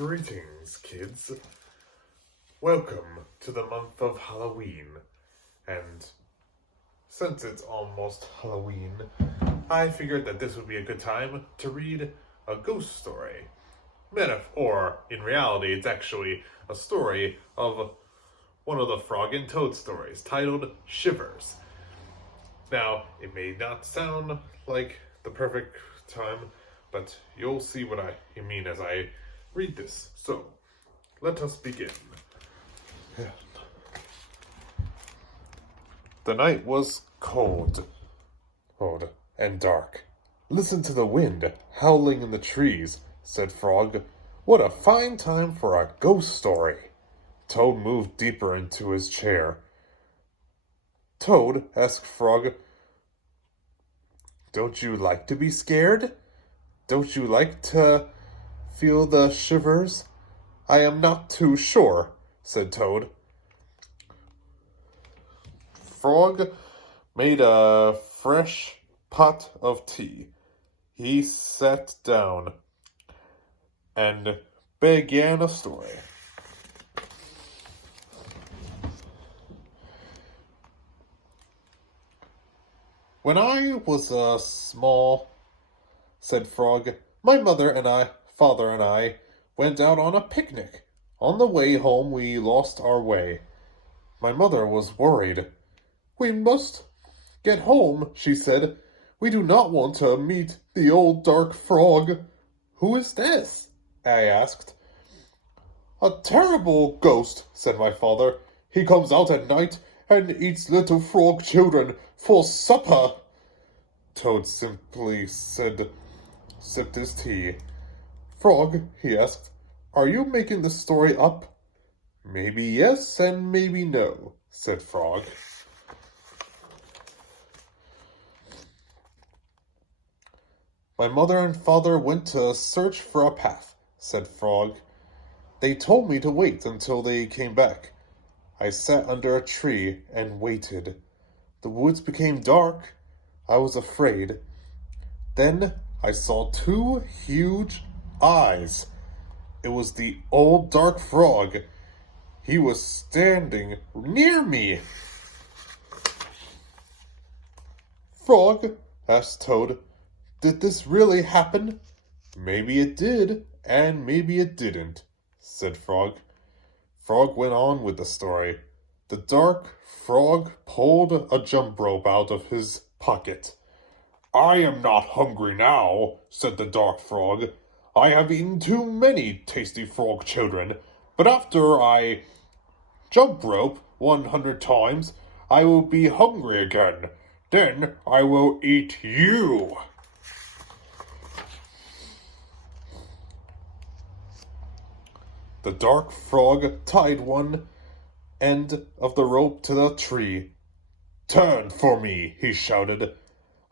Greetings, kids. Welcome to the month of Halloween. And since it's almost Halloween, I figured that this would be a good time to read a ghost story. Or, in reality, it's actually a story of one of the Frog and Toad stories, titled Shivers. Now, it may not sound like the perfect time, but you'll see what I mean as I read this. So, let us begin. The night was cold and dark. "Listen to the wind howling in the trees," said Frog. "What a fine time for a ghost story." Toad moved deeper into his chair. "Toad," asked Frog, "don't you like to be scared? Don't you like to feel the shivers?" "I am not too sure," said Toad. Frog made a fresh pot of tea. He sat down and began a story. "When I was small," said Frog, "my father and I, went out on a picnic. On the way home, we lost our way. My mother was worried. 'We must get home,' she said. 'We do not want to meet the old dark frog.' 'Who is this?' I asked. 'A terrible ghost,' said my father. 'He comes out at night and eats little frog children for supper.' Toad simply sipped his tea. 'Frog,' he asked, 'are you making this story up?' 'Maybe yes and maybe no,' said Frog. My mother and father went to search for a path, said Frog. They told me to wait until they came back. I sat under a tree and waited. The woods became dark. I was afraid. Then I saw two huge eyes. It was the old dark frog. He was standing near me. "Frog," asked Toad, "did this really happen?" "Maybe it did, and maybe it didn't," said Frog. Frog went on with the story. The dark frog pulled a jump rope out of his pocket. "I am not hungry now," said the dark frog. "I have eaten too many tasty frog children, but after I jump rope 100 times, I will be hungry again. Then I will eat you." The dark frog tied one end of the rope to the tree. "Turn for me," he shouted.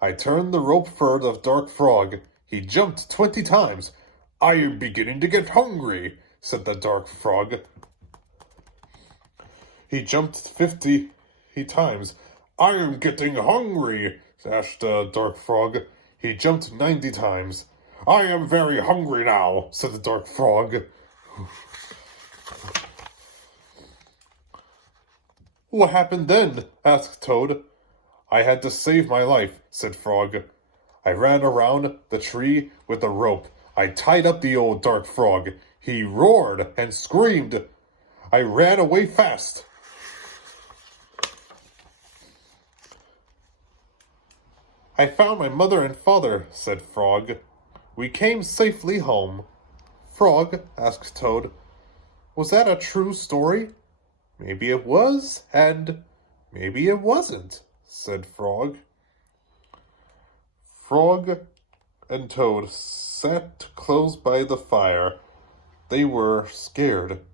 I turned the rope for the dark frog. He jumped 20 times. "I am beginning to get hungry," said the dark frog. He jumped 50 times. "I am getting hungry," asked the dark frog. He jumped 90 times. "I am very hungry now," said the dark frog. "What happened then?" asked Toad. "I had to save my life," said Frog. "I ran around the tree with a rope. I tied up the old dark frog. He roared and screamed. I ran away fast." "I found my mother and father," said Frog. "We came safely home." "Frog," asked Toad, "was that a true story?" "Maybe it was, and maybe it wasn't," said Frog. Frog and Toad sat close by the fire. They were scared.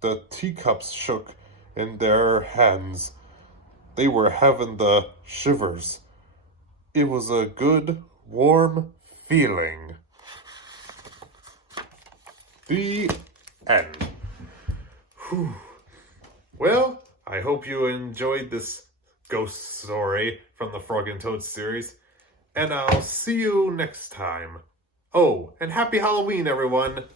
The teacups shook in their hands. They were having the shivers. It was a good, warm feeling. The end. Whew. Well, I hope you enjoyed this ghost story from the Frog and Toad series, and I'll see you next time. Oh, and happy Halloween, everyone!